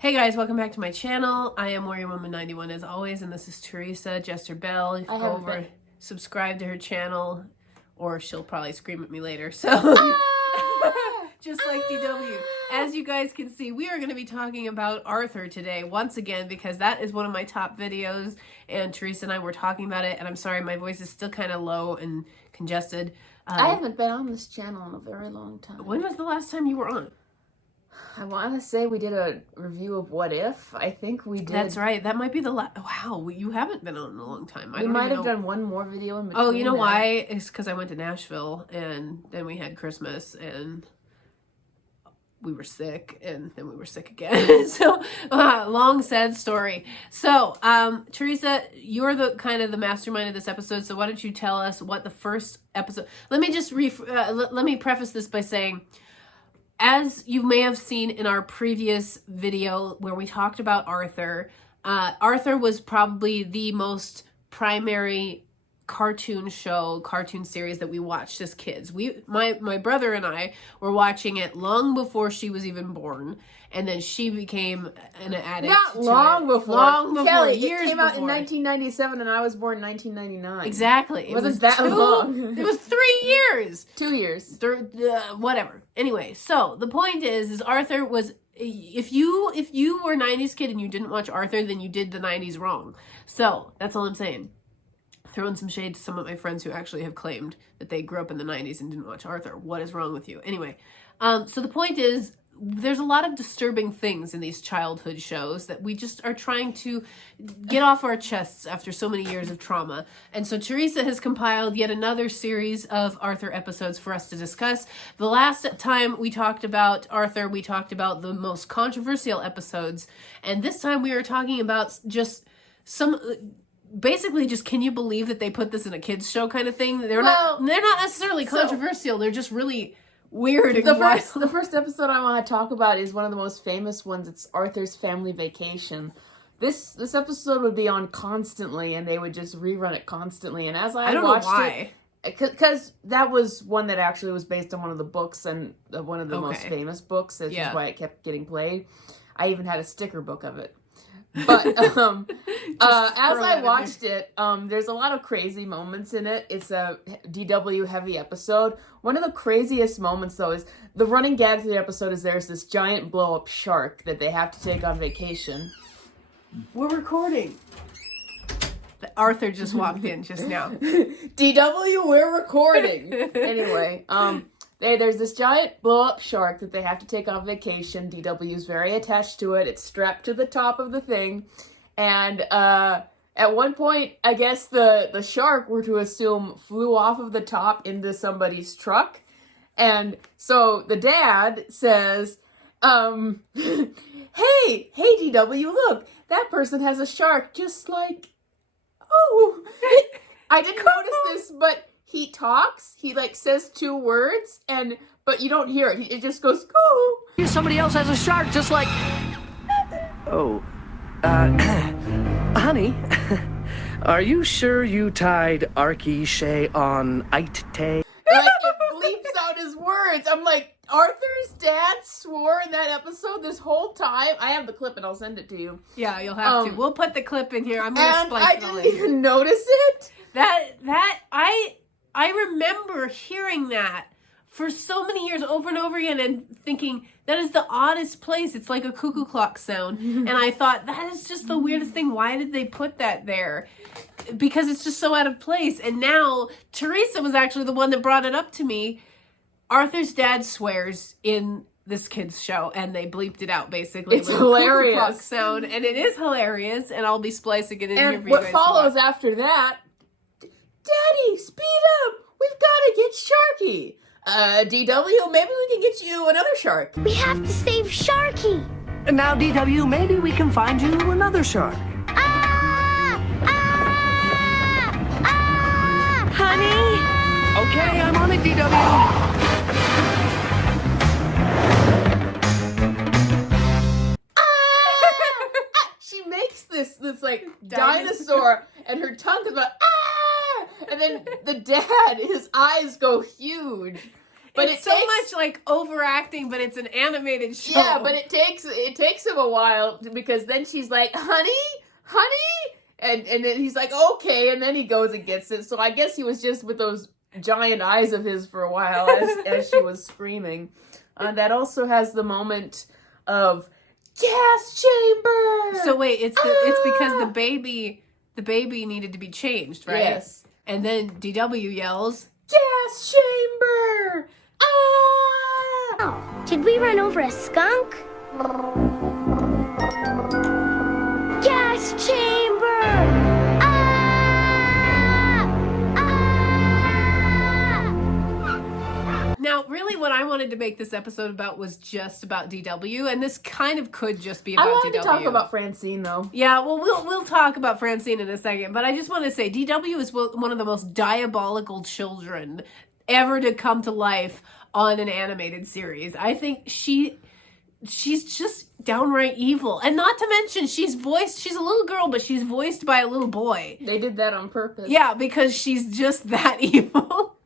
Hey guys, welcome back to my channel. I am Warrior Woman 91 as always, and this is Teresa Jester Bell. Go over, subscribe to her channel, or she'll probably scream at me later. So, just like DW. As you guys can see, we are going to be talking about Arthur today once again because that is one of my top videos, and Teresa and I were talking about it. And I'm sorry, my voice is still kind of low and congested. I haven't been on this channel in a very long time. When was the last time you were on? I want to say we did a review of What If. I think we did. That's right. That might be the last. Wow, you haven't been on in a long time. We might have done one more video in between. Oh, you know why? It's because I went to Nashville, and then we had Christmas, and we were sick, and then we were sick again. So, long, sad story. So, Teresa, you're the kind of the mastermind of this episode, so why don't you tell us what the first episode... Let me just let me preface this by saying... As you may have seen in our previous video where we talked about Arthur, Arthur was probably the most primary cartoon series that we watched as kids. My brother and I were watching it long before she was even born, and then she became an addict. Not long before. Long before. Kelly, years it came out before. in 1997, and I was born in 1999. Exactly. It wasn't that long. It was 3 years. 2 years. Whatever. Anyway, so the point is Arthur was... If you were a 90s kid and you didn't watch Arthur, then you did the 90s wrong. So, that's all I'm saying. Throwing some shade to some of my friends who actually have claimed that they grew up in the 90s and didn't watch Arthur. What is wrong with you? Anyway, so the point is, there's a lot of disturbing things in these childhood shows that we just are trying to get off our chests after so many years of trauma. And so Teresa has compiled yet another series of Arthur episodes for us to discuss. The last time we talked about Arthur, we talked about the most controversial episodes. And this time we are talking about just some... Basically, just can you believe that they put this in a kids show kind of thing? They're not necessarily controversial. They're just really weird and wild. The first episode I want to talk about is one of the most famous ones. It's Arthur's Family Vacation. This episode would be on constantly, and they would just rerun it constantly. And as I don't watched know why. Because that was one that actually was based on one of the books and one of the most famous books. That's just why it kept getting played. I even had a sticker book of it. But as I watched it, there's a lot of crazy moments in it. It's a DW heavy episode. One of the craziest moments, though, is the running gag through the episode is there's this giant blow-up shark that they have to take on vacation. We're recording. Arthur just walked in just now. DW, we're recording. Anyway, there's this giant blow-up shark that they have to take on vacation. DW's very attached to it. It's strapped to the top of the thing. And at one point, I guess the shark, we're to assume, flew off of the top into somebody's truck. And so the dad says, hey, DW, look, that person has a shark just like... Oh, I didn't notice this, but... He talks, he says 2 words, but you don't hear it. It just goes, oh. Somebody else has a shark just like... Oh, honey, are you sure you tied Arky Shay on Ite? It bleeps out his words. I'm like, Arthur's dad swore in that episode this whole time. I have the clip and I'll send it to you. Yeah, you'll have to. We'll put the clip in here. I'm going to splice it all in. I didn't even notice it. I remember hearing that for so many years over and over again and thinking, that is the oddest place. It's like a cuckoo clock sound. And I thought, that is just the weirdest thing. Why did they put that there? Because it's just so out of place. And now, Teresa was actually the one that brought it up to me. Arthur's dad swears in this kid's show, and they bleeped it out, basically. It's hilarious. Cuckoo clock sound, and it is hilarious, and I'll be splicing it in here for you guys. And what follows after that... Daddy, speed up! We've got to get Sharky! DW, maybe we can get you another shark. We have to save Sharky! And now, DW, maybe we can find you another shark. Honey? Okay, I'm on it, DW. She makes this dinosaur, and her tongue is like, ah! And then the dad, his eyes go huge. But it's so much like overacting, but it's an animated show. Yeah, but it takes him a while because then she's like, honey, and then he's like, okay, and then he goes and gets it. So I guess he was just with those giant eyes of his for a while as she was screaming. That also has the moment of gas chamber. So wait, it's because the baby needed to be changed, right? Yes. And then DW yells, gas chamber. Oh, did we run over a skunk? Gas chamber! Now, really what I wanted to make this episode about was just about DW, and this kind of could just be about DW. I wanted to talk about Francine, though. Yeah, well, we'll talk about Francine in a second, but I just want to say DW is one of the most diabolical children ever to come to life on an animated series. I think she's just downright evil. And not to mention, she's a little girl, but she's voiced by a little boy. They did that on purpose. Yeah, because she's just that evil.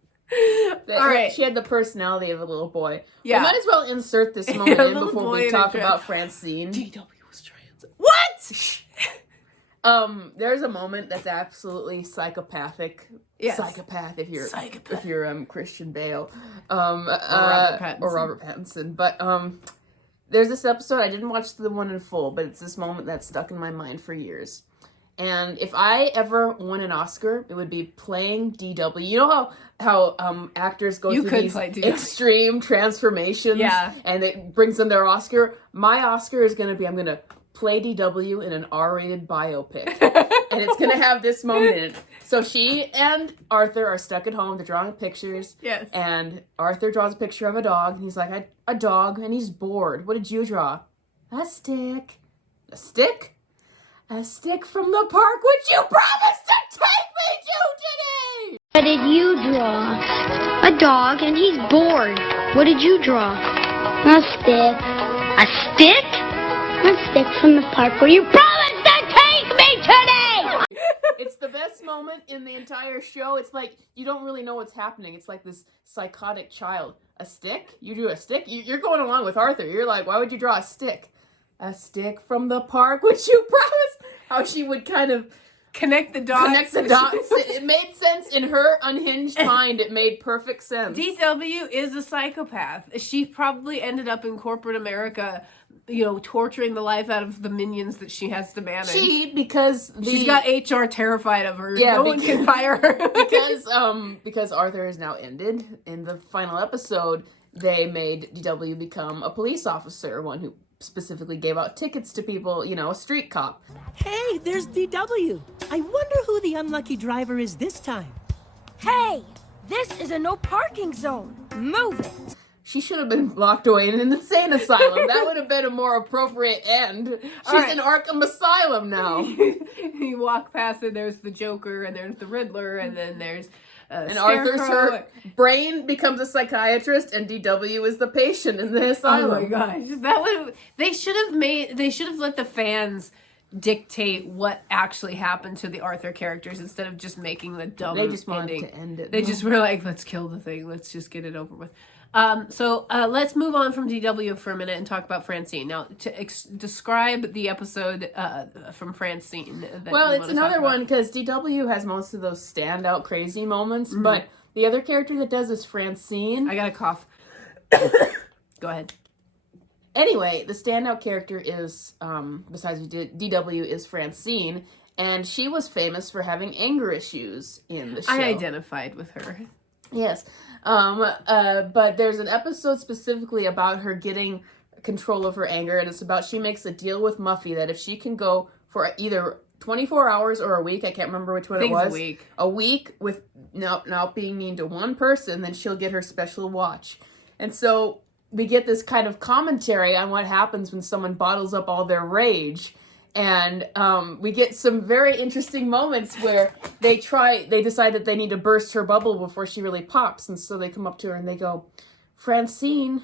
All right. She had the personality of a little boy. Yeah. We might as well insert this moment in little before boy we in a talk dress. about Francine. DW was trans. What? There's a moment that's absolutely psychopathic. Yes. Psychopath if you're Psychopath. if you're Christian Bale. Robert Pattinson. But there's this episode, I didn't watch the one in full, but it's this moment that's stuck in my mind for years. And if I ever won an Oscar, it would be playing DW. You know how actors go through these extreme transformations? Yeah. And it brings them their Oscar? My Oscar is going to be, I'm going to play DW in an R-rated biopic. And it's going to have this moment in it. So she and Arthur are stuck at home. They're drawing pictures. Yes. And Arthur draws a picture of a dog. And he's like, a dog. And he's bored. What did you draw? A stick. A stick? A stick from the park which you promised to take me to today! What did you draw? A dog, and he's bored. What did you draw? A stick. A stick? A stick from the park where you promised to take me today! It's the best moment in the entire show. It's like, you don't really know what's happening. It's like this psychotic child. A stick? You drew a stick? You're going along with Arthur. You're like, why would you draw a stick? A stick from the park which you promised. How she would kind of connect the dots. It made sense in her unhinged mind. It made perfect sense. DW is a psychopath. She probably ended up in corporate America, torturing the life out of the minions that she has to manage. Because she's got HR terrified of her. Yeah, no one can fire her. because Arthur has now ended. In the final episode, they made DW become a police officer, one who specifically gave out tickets to people, a street cop. Hey, there's DW. I wonder who the unlucky driver is this time. Hey, this is a no parking zone. Move it. She should have been locked away in an insane asylum. That would have been a more appropriate end. She's in Arkham Asylum now. You walk past it, there's the Joker, and there's the Riddler, and then there's and Arthur's her brain becomes a psychiatrist, and DW is the patient in the asylum. Oh my gosh, they should have let the fans dictate what actually happened to the Arthur characters instead of just making the dumb ending. They just wanted to end it. They just were like, let's kill the thing. Let's just get it over with. So let's move on from DW for a minute and talk about Francine. Now, to describe the episode from Francine. Well, it's another one because DW has most of those standout crazy moments, but the other character that does is Francine. I got a cough. Go ahead. Anyway, the standout character is, besides DW, is Francine, and she was famous for having anger issues in the show. I identified with her. Yes. But there's an episode specifically about her getting control of her anger, and it's about she makes a deal with Muffy that if she can go for either 24 hours or a week, I can't remember which one it was. A week with not being mean to one person, then she'll get her special watch. And so we get this kind of commentary on what happens when someone bottles up all their rage. And we get some very interesting moments where they decide that they need to burst her bubble before she really pops. And so they come up to her and they go, Francine,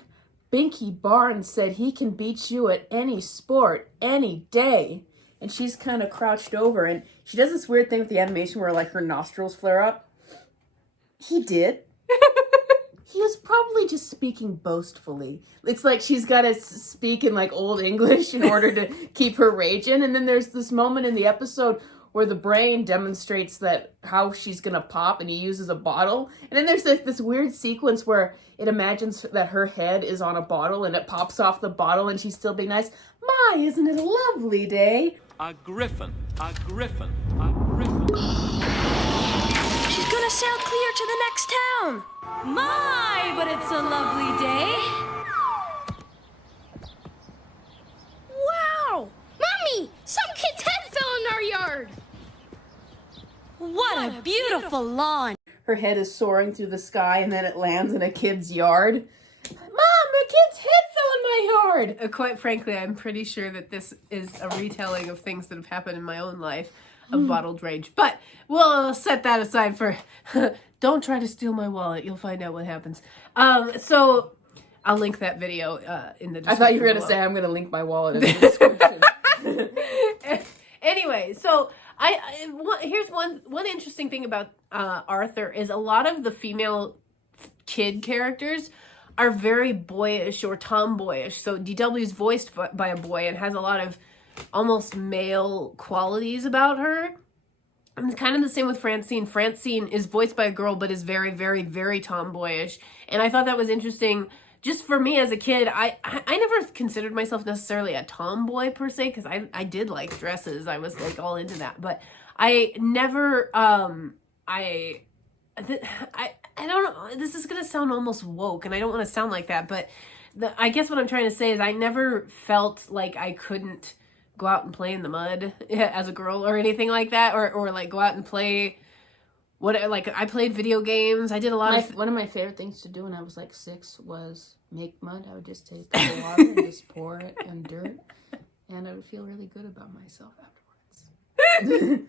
Binky Barnes said he can beat you at any sport, any day. And she's kind of crouched over, and she does this weird thing with the animation where, like, her nostrils flare up. He did. he was probably just speaking boastfully. It's like she's got to speak in like old English in order to keep her rage in. And then there's this moment in the episode where the brain demonstrates that how she's gonna pop, and he uses a bottle. And then there's like this weird sequence where it imagines that her head is on a bottle, and it pops off the bottle, and she's still being nice. My, isn't it a lovely day? A griffin, a griffin, a griffin. She's gonna sail clear to the next town. My, but it's a lovely day. Wow! Mommy! Some kid's head fell in our yard! What a beautiful lawn. Her head is soaring through the sky, and then it lands in a kid's yard. Mom, a kid's head fell in my yard! Quite frankly, I'm pretty sure that this is a retelling of things that have happened in my own life of bottled rage. But we'll set that aside for... Don't try to steal my wallet. You'll find out what happens. So I'll link that video in the description. I thought you were going to say I'm going to link my wallet in the description. Anyway, so here's one interesting thing about Arthur is a lot of the female kid characters are very boyish or tomboyish. So DW is voiced by a boy and has a lot of almost male qualities about her. And it's kind of the same with Francine. Francine is voiced by a girl, but is very, very, very tomboyish. And I thought that was interesting. Just for me as a kid, I never considered myself necessarily a tomboy per se, because I did like dresses. I was like all into that. But I never, I don't know, this is going to sound almost woke, and I don't want to sound like that. But I guess what I'm trying to say is I never felt like I couldn't go out and play in the mud as a girl or anything like that, or like go out and play like I played video games. I did a lot of one of my favorite things to do when I was like 6 was make mud. I would just take the water and just pour it in dirt, and I would feel really good about myself afterwards.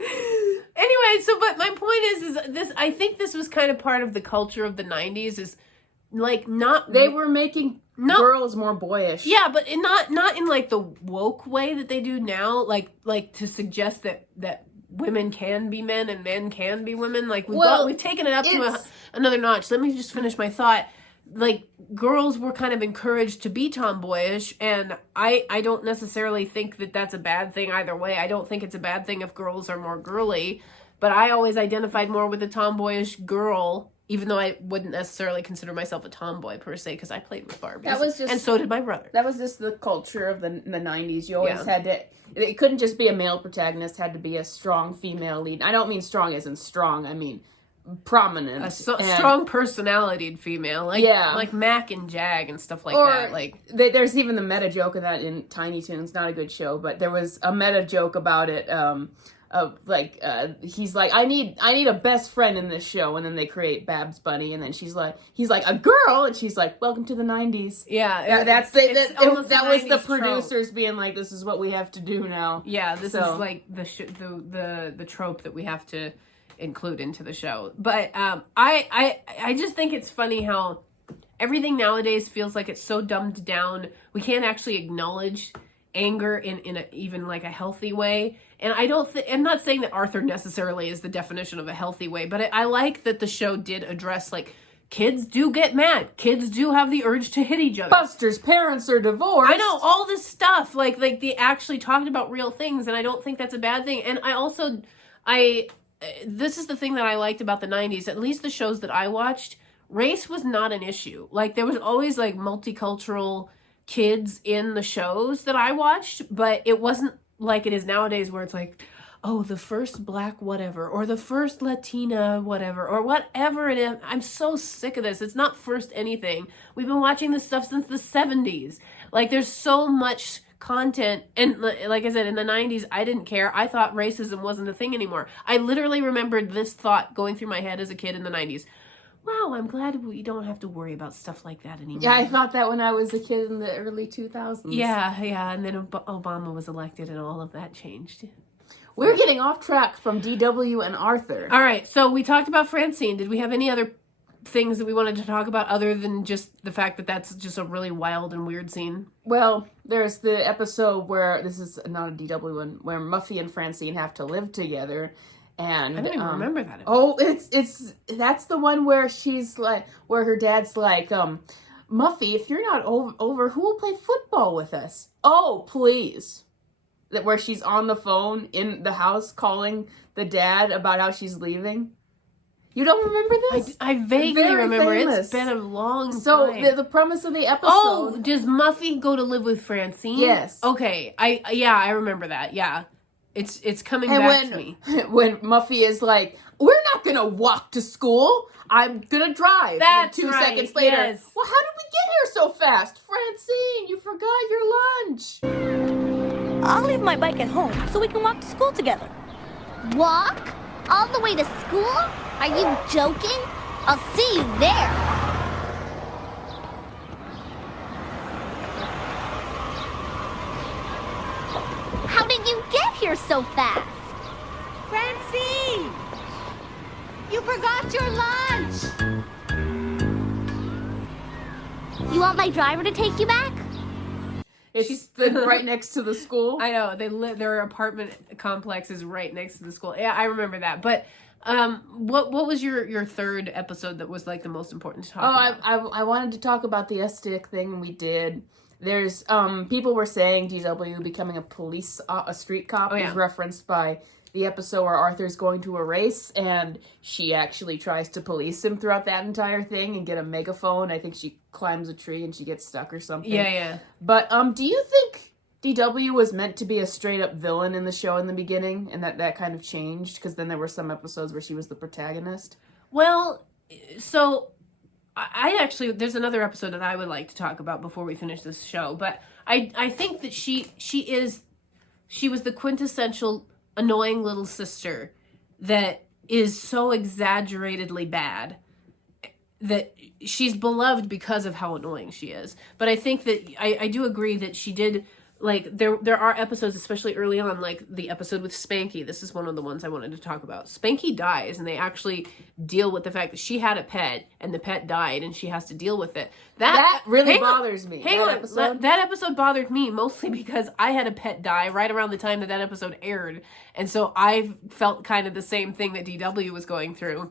Anyway, so but my point is this, I think this was kind of part of the culture of the 90s, is like they were making girls more boyish. Yeah, but not in like the woke way that they do now, like to suggest that women can be men and men can be women. Like we've taken it up to another notch. Let me just finish my thought. Like girls were kind of encouraged to be tomboyish, and I don't necessarily think that that's a bad thing either way. I don't think it's a bad thing if girls are more girly, but I always identified more with a tomboyish girl, even though I wouldn't necessarily consider myself a tomboy per se, because I played with Barbies. And so did my brother. That was just the culture of the 90s. You always had to, it couldn't just be a male protagonist, had to be a strong female lead. I don't mean strong as in strong, I mean prominent. Strong personality female. Like Mac and Jag and stuff like that. Like there's even the meta joke of that in Tiny Toons, not a good show, but there was a meta joke about it, he's like, I need a best friend in this show, and then they create Babs Bunny, and then he's like a girl, and she's like, welcome to the 90s. Yeah, that was the producers trope. Being like, this is what we have to do now. Yeah, this is like the trope that we have to include into the show. But I just think it's funny how everything nowadays feels like it's so dumbed down. We can't actually acknowledge anger in a, even like a healthy way. And I'm not saying that Arthur necessarily is the definition of a healthy way, but I like that the show did address, like, kids do get mad. Kids do have the urge to hit each other. Buster's parents are divorced. I know, all this stuff. Like they actually talked about real things, and I don't think that's a bad thing. And this is the thing that I liked about the 90s, at least the shows that I watched, race was not an issue. Like, there was always, like, multicultural kids in the shows that I watched, but it wasn't like it is nowadays where it's like, oh, the first black whatever, or the first Latina whatever, or whatever it is. I'm so sick of this. It's not first anything. We've been watching this stuff since the 70s. Like, there's so much content, and like I said, in the 90s, I didn't care. I thought racism wasn't a thing anymore. I literally remembered this thought going through my head as a kid in the 90s. Wow, I'm glad we don't have to worry about stuff like that anymore. Yeah, I thought that when I was a kid in the early 2000s. Yeah, and then Obama was elected and all of that changed. We're getting off track from DW and Arthur. All right, so we talked about Francine. Did we have any other things that we wanted to talk about other than just the fact that that's just a really wild and weird scene? Well, there's the episode where, this is not a DW one, where Muffy and Francine have to live together. And I don't even remember that. Oh, that's the one where she's like, where her dad's like, Muffy, if you're not over, who will play football with us? Oh, please. That where she's on the phone in the house calling the dad about how she's leaving. You don't remember this? I vaguely remember. Famous. It's been a long time. So the premise of the episode. Oh, does Muffy go to live with Francine? Yes. Okay. I remember that. Yeah. It's coming back to me. When Muffy is like, we're not gonna walk to school. I'm gonna drive. That's and 2 right, seconds later. yes. Well, how did we get here so fast? Francine, you forgot your lunch. I'll leave my bike at home so we can walk to school together. Walk? All the way to school? Are you joking? I'll see you there. How did you get here so fast? Francine! You forgot your lunch! You want my driver to take you back? It's right next to the school. I know their apartment complex is right next to the school. Yeah, I remember that. But what was your third episode that was like the most important to talk about? I wanted to talk about the S-stick thing, and we did. There's people were saying DW becoming a street cop is referenced by the episode where Arthur's going to a race, and she actually tries to police him throughout that entire thing and get a megaphone. I think she climbs a tree and she gets stuck or something. Yeah. But do you think DW was meant to be a straight up villain in the show in the beginning, and that kind of changed? Because then there were some episodes where she was the protagonist. Well, so I actually, there's another episode that I would like to talk about before we finish this show, but I think that she was the quintessential annoying little sister that is so exaggeratedly bad that she's beloved because of how annoying she is. But I think that I do agree that she did, like, there are episodes, especially early on, like the episode with Spanky. This is one of the ones I wanted to talk about. Spanky dies, and they actually deal with the fact that she had a pet, and the pet died, and she has to deal with it. That really bothers me. Hang on. That episode bothered me mostly because I had a pet die right around the time that episode aired, and so I felt kind of the same thing that DW was going through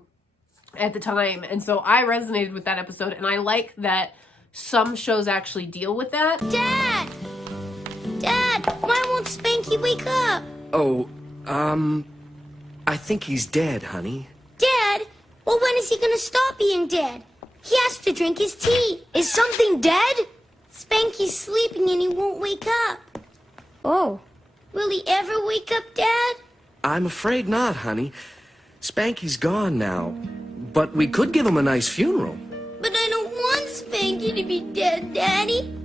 at the time, and so I resonated with that episode, and I like that some shows actually deal with that. Dad, why won't Spanky wake up? Oh, I think he's dead, honey. Dad? Well, when is he gonna stop being dead? He has to drink his tea. Is something dead? Spanky's sleeping and he won't wake up. Oh. Will he ever wake up, Dad? I'm afraid not, honey. Spanky's gone now. But we could give him a nice funeral. But I don't want Spanky to be dead, Daddy.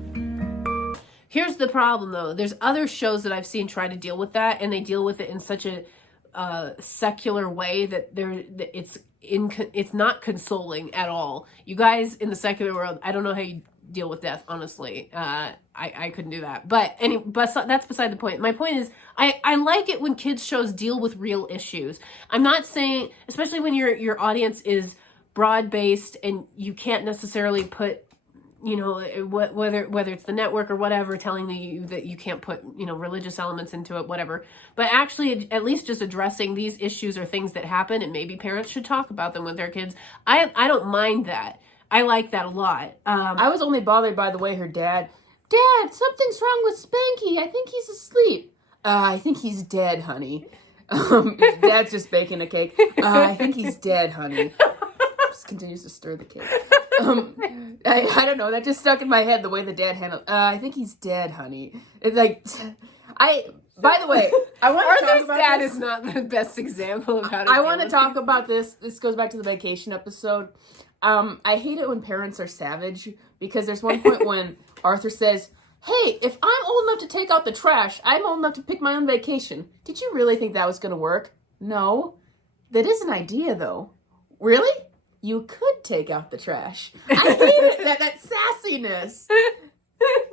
Here's the problem, though. There's other shows that I've seen try to deal with that, and they deal with it in such a secular way that it's not consoling at all. You guys in the secular world, I don't know how you deal with death, honestly. I couldn't do that. But that's beside the point. My point is, I like it when kids shows deal with real issues. I'm not saying, especially when your audience is broad-based and you can't necessarily put, you know, whether it's the network or whatever telling you that you can't put, you know, religious elements into it, whatever. But actually, at least just addressing these issues or things that happen, and maybe parents should talk about them with their kids. I don't mind that. I like that a lot. I was only bothered by the way her Dad, something's wrong with Spanky. I think he's asleep. I think he's dead, honey. Dad's just baking a cake. I think he's dead, honey. Just continues to stir the cake. I don't know. That just stuck in my head, the way the dad handled. I think he's dead, honey. It's like, by the way, I want to talk about dad this. is not the best example of how to I deal want to with talk about this. This goes back to the vacation episode. I hate it when parents are savage, because there's one point when Arthur says, "Hey, if I'm old enough to take out the trash, I'm old enough to pick my own vacation." Did you really think that was going to work? No. That is an idea, though. Really? You could take out the trash. I hate it, that sassiness.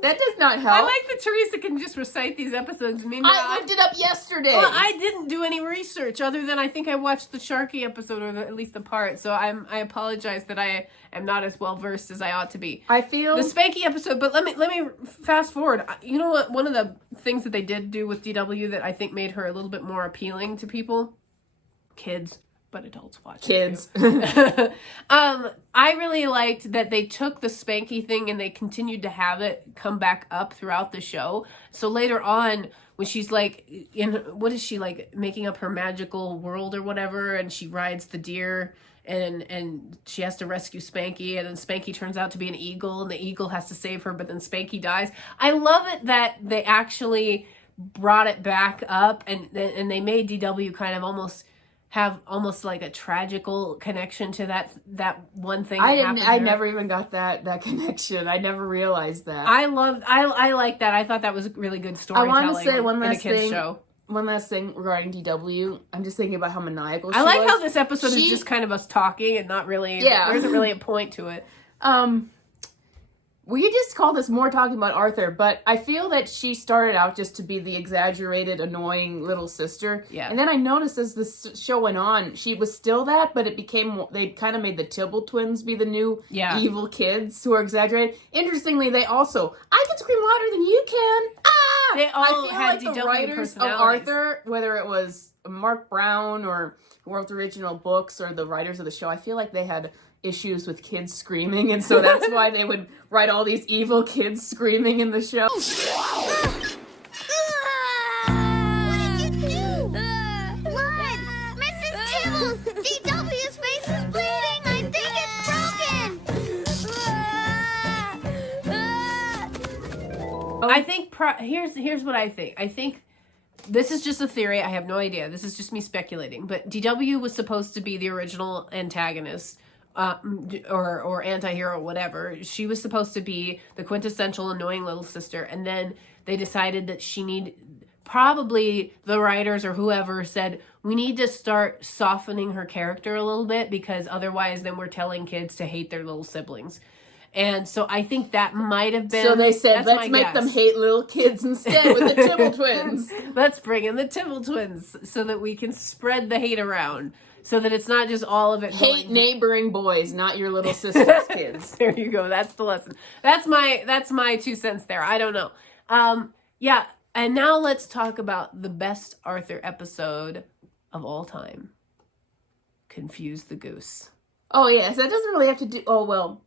That does not help. I like that Teresa can just recite these episodes. Meanwhile, I looked it up yesterday. Well, I didn't do any research other than I think I watched the Sharky episode, or at least the part. So I apologize that I am not as well versed as I ought to be. I feel the Spanky episode, but let me fast forward. You know what? One of the things that they did do with DW that I think made her a little bit more appealing to people kids, but adults watch Kids. it too. I really liked that they took the Spanky thing and they continued to have it come back up throughout the show. So later on, when she's like what is she like, making up her magical world or whatever, and she rides the deer and she has to rescue Spanky, and then Spanky turns out to be an eagle, and the eagle has to save her, but then Spanky dies. I love it that they actually brought it back up, and they made DW kind of almost like a tragical connection to that one thing. I never even got that connection. I never realized that. I like that. I thought that was really good storytelling. I want to say one last thing. Show. One last thing regarding DW. I'm just thinking about how maniacal she was. I like was. how this episode is just kind of us talking and not really. Yeah. There isn't really a point to it. We could just call this more talking about Arthur, but I feel that she started out just to be the exaggerated, annoying little sister. Yeah. And then I noticed as the show went on, she was still that, but it became, they kind of made the Tibble twins be the new evil kids who are exaggerated. Interestingly, they also, I can scream louder than you can. Ah! They all had like DW the writers of personalities. Arthur, whether it was Mark Brown or who wrote the original books or the writers of the show, I feel like they had issues with kids screaming, and so that's why they would write all these evil kids screaming in the show. What did you do? Blood! Mrs. Tibble! DW's face is bleeding! I think it's broken! I think, here's what I think. I think this is just a theory. I have no idea. This is just me speculating. But DW was supposed to be the original antagonist. Or anti-hero, whatever. She was supposed to be the quintessential annoying little sister, and then they decided that probably the writers or whoever said, we need to start softening her character a little bit, because otherwise then we're telling kids to hate their little siblings. And so I think that might have been... So they said, let's make them hate little kids instead with the Tibble twins. Let's bring in the Tibble twins so that we can spread the hate around. So that it's not just all of it hate neighboring boys, not your little sister's kids. There you go. That's the lesson. That's my 2 cents there. I don't know. Yeah. And now let's talk about the best Arthur episode of all time. Confuse the Goose. Oh, yes. That doesn't really have to do... Oh, well.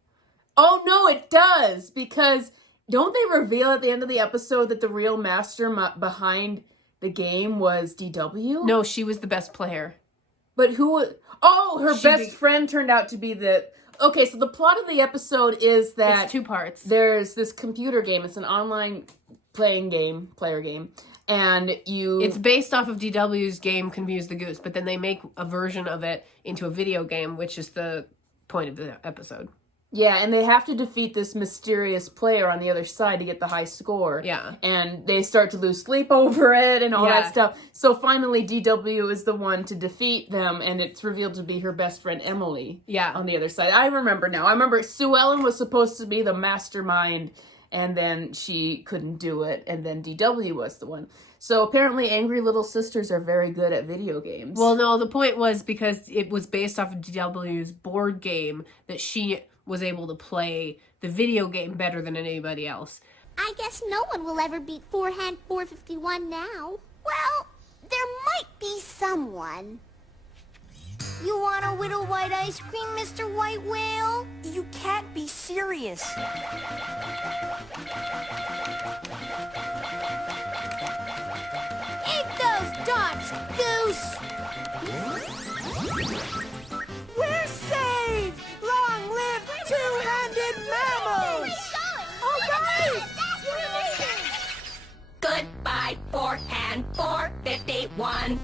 Oh, no, it does. Because don't they reveal at the end of the episode that the real master behind the game was DW? No, she was the best player. But who... Oh, her best friend turned out to be the... Okay, so the plot of the episode is that... It's 2 parts. There's this computer game. It's an online player game. And you... It's based off of DW's game, Confuse the Goose. But then they make a version of it into a video game, which is the point of the episode. Yeah, and they have to defeat this mysterious player on the other side to get the high score. Yeah. And they start to lose sleep over it and all that stuff. So finally, DW is the one to defeat them, and it's revealed to be her best friend, Emily. Yeah. On the other side. I remember now. I remember Sue Ellen was supposed to be the mastermind, and then she couldn't do it, and then DW was the one. So apparently angry little sisters are very good at video games. Well, no, the point was because it was based off of DW's board game that she was able to play the video game better than anybody else. I guess no one will ever beat Forehand 451 now. Well, there might be someone. You want a little white ice cream, Mr. White Whale? You can't be serious. Eat those dots, Goose! We're saved! Long live two-handed mammals! All right! Goodbye, Forehand 451.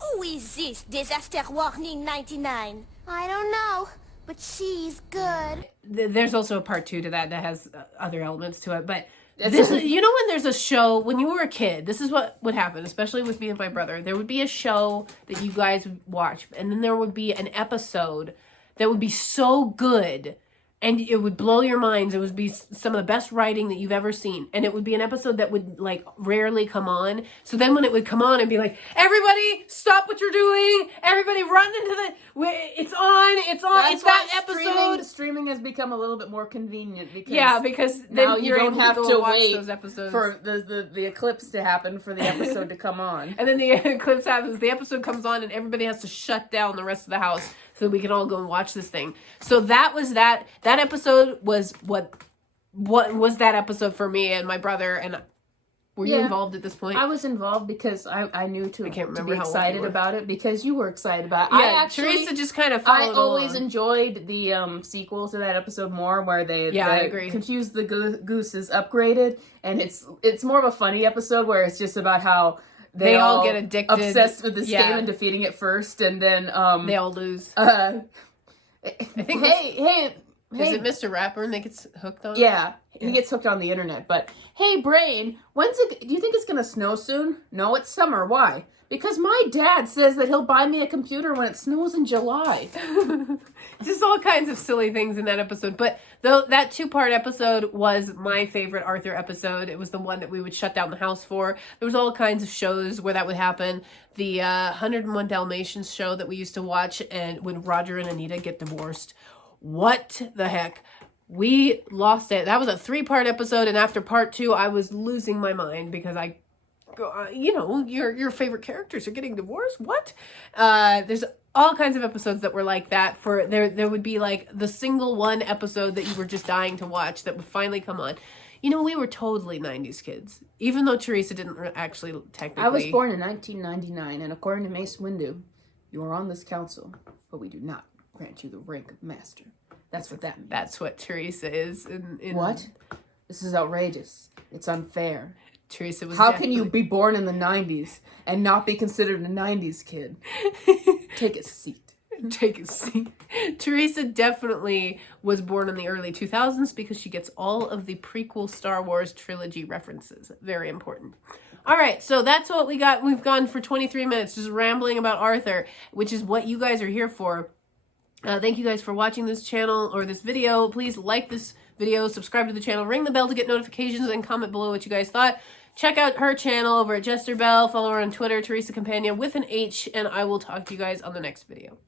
Who is this Disaster Warning 99? I don't know, but she's good. There's also a part 2 to that has other elements to it, but this is, you know, when there's a show, when you were a kid, this is what would happen, especially with me and my brother. There would be a show that you guys would watch, and then there would be an episode that would be so good and it would blow your minds. It would be some of the best writing that you've ever seen. And it would be an episode that would like rarely come on. So then when it would come on, it'd be like, everybody stop what you're doing. Everybody run into it's on. That's it's that episode. Streaming has become a little bit more convenient because because now then you don't have to watch wait those episodes for the eclipse to happen for the episode to come on. And then the eclipse happens, the episode comes on, and everybody has to shut down the rest of the house so that we can all go and watch this thing. So that was that. That episode was what was that episode for me and my brother. And were you involved at this point? I was involved because I knew to can't remember be how old excited you were. about it because you were excited about it. Yeah, Teresa just kind of followed I always along. enjoyed the sequel to that episode more, where they I agree. Confuse the Goose is upgraded, and it's more of a funny episode where it's just about how they all get addicted, obsessed with this game and defeating it first, and then they all lose. I think is it Mr. Rapper and they get hooked on? Yeah, he gets hooked on the internet. But hey, Brain, do you think it's gonna snow soon? No, it's summer. Why? Because my dad says that he'll buy me a computer when it snows in July. Just all kinds of silly things in that episode. But though that 2-part episode was my favorite Arthur episode. It was the one that we would shut down the house for. There was all kinds of shows where that would happen. The 101 Dalmatians show that we used to watch, and when Roger and Anita get divorced. What the heck? We lost it. That was a 3-part episode, and after part 2, I was losing my mind because your favorite characters are getting divorced. What? There's all kinds of episodes that were like that. For there would be like the single one episode that you were just dying to watch that would finally come on. We were totally 90s kids, even though Teresa didn't actually technically. I was born in 1999, and according to Mace Windu, you are on this council, but we do not grant you the rank of master. That's what that means. That's what Teresa is. What? This is outrageous. It's unfair. Teresa was. How can you be born in the 90s and not be considered a 90s kid? Take a seat. Take a seat. Teresa definitely was born in the early 2000s because she gets all of the prequel Star Wars trilogy references. Very important. All right, so that's what we got. We've gone for 23 minutes just rambling about Arthur, which is what you guys are here for. Thank you guys for watching this channel or this video. Please like this video, subscribe to the channel, ring the bell to get notifications, and comment below what you guys thought. Check out her channel over at Jester Bell. Follow her on Twitter, Teresa Campagna with an H, and I will talk to you guys on the next video.